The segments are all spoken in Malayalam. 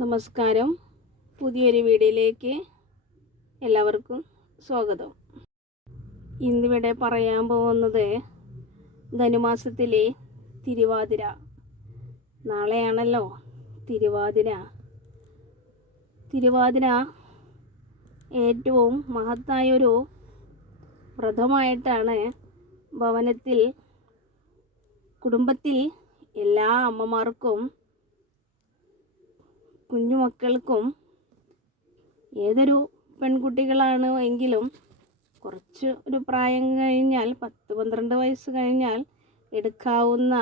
നമസ്കാരം. പുതിയൊരു വീഡിയോയിലേക്ക് എല്ലാവർക്കും സ്വാഗതം. ഇന്നിവിടെ പറയാൻ പോകുന്നത് ധനുമാസത്തിലെ തിരുവാതിര. നാളെയാണല്ലോ തിരുവാതിര. തിരുവാതിര ഏറ്റവും മഹത്തായൊരു വ്രതമായിട്ടാണ് ഭവനത്തിൽ കുടുംബത്തിൽ എല്ലാ അമ്മമാർക്കും കുഞ്ഞുമക്കൾക്കും ഏതൊരു പെൺകുട്ടികളാണ് എങ്കിലും കുറച്ച് ഒരു പ്രായം കഴിഞ്ഞാൽ പത്ത് പന്ത്രണ്ട് വയസ്സ് കഴിഞ്ഞാൽ എടുക്കാവുന്ന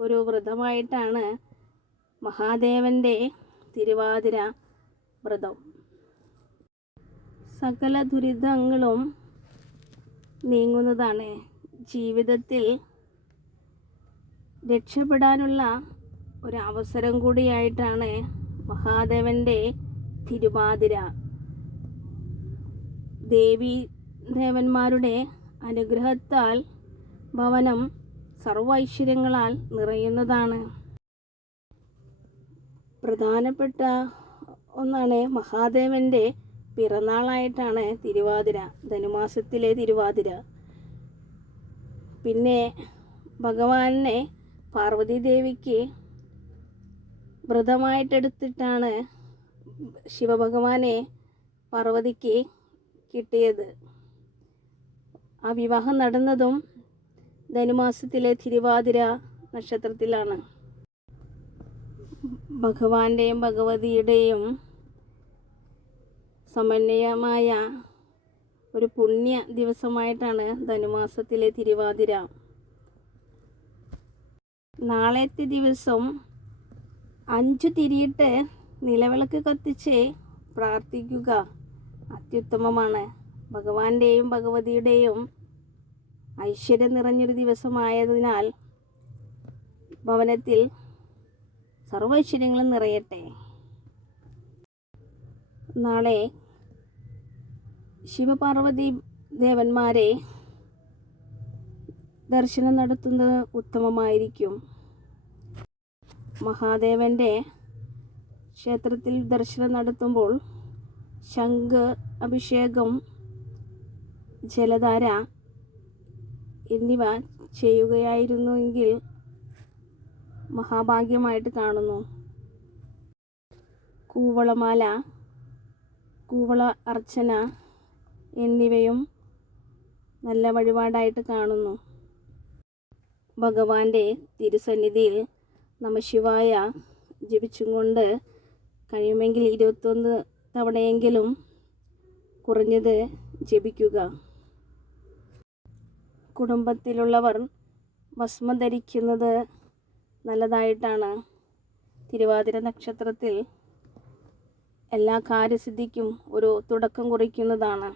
ഒരു വ്രതമായിട്ടാണ് മഹാദേവന്റെ തിരുവാതിര വ്രതം. സകല ദുരിതങ്ങളും നീങ്ങുന്നതാണ്. ജീവിതത്തിൽ രക്ഷപ്പെടാനുള്ള ഒരു അവസരം കൂടിയായിട്ടാണ് മഹാദേവന്റെ തിരുവാതിര. ദേവി ദേവന്മാരുടെ അനുഗ്രഹത്താൽ ഭവനം സർവ ഐശ്വര്യങ്ങളാൽ നിറയുന്നതാണ്. പ്രധാനപ്പെട്ട ഒന്നാണ് മഹാദേവന്റെ പിറന്നാളായിട്ടാണ് തിരുവാതിര ധനുമാസത്തിലെ തിരുവാതിര. പിന്നെ ഭഗവാനെ പാർവതി ദേവിക്ക് വ്രതമായിട്ടെടുത്തിട്ടാണ് ശിവഭഗവാനെ പാർവതിക്ക് കിട്ടിയത്. ആ വിവാഹം നടന്നതും ധനുമാസത്തിലെ തിരുവാതിര നക്ഷത്രത്തിലാണ്. ഭഗവാന്റെയും ഭഗവതിയുടെയും സമന്വയമായ ഒരു പുണ്യ ദിവസമായിട്ടാണ് ധനുമാസത്തിലെ തിരുവാതിര. നാളത്തെ ദിവസം അഞ്ചു തിരിയിട്ട് നിലവിളക്ക് കത്തിച്ച് പ്രാർത്ഥിക്കുക. അത്യുത്തമമാണ്. ഭഗവാന്റെയും ഭഗവതിയുടെയും ഐശ്വര്യം നിറഞ്ഞൊരു ദിവസമായതിനാൽ ഭവനത്തിൽ സർവ ഐശ്വര്യങ്ങളും നിറയട്ടെ. നാളെ ശിവപാർവതി ദേവന്മാരെ ദർശനം നടത്തുന്നത് ഉത്തമമായിരിക്കും. മഹാദേവന്റെ ക്ഷേത്രത്തിൽ ദർശനം നടത്തുമ്പോൾ ശംഖ് അഭിഷേകം ജലധാര എന്നിവ ചെയ്യുകയായിരുന്നുവെങ്കിൽ മഹാഭാഗ്യമായിട്ട് കാണുന്നു. കൂവളമാല കൂവള അർച്ചന എന്നിവയും നല്ല വഴിപാടായിട്ട് കാണുന്നു. ഭഗവാന്റെ തിരുസന്നിധിയിൽ നമശിവായ ജപിച്ചും കൊണ്ട് കഴിയുമെങ്കിൽ ഇരുപത്തൊന്ന് തവണയെങ്കിലും കുറഞ്ഞത് ജപിക്കുക. കുടുംബത്തിലുള്ളവർ ഭസ്മം ധരിക്കുന്നത് നല്ലതായിട്ടാണ്. തിരുവാതിര നക്ഷത്രത്തിൽ എല്ലാ കാര്യസിദ്ധിക്കും ഒരു തുടക്കം കുറിക്കുന്നതാണ്.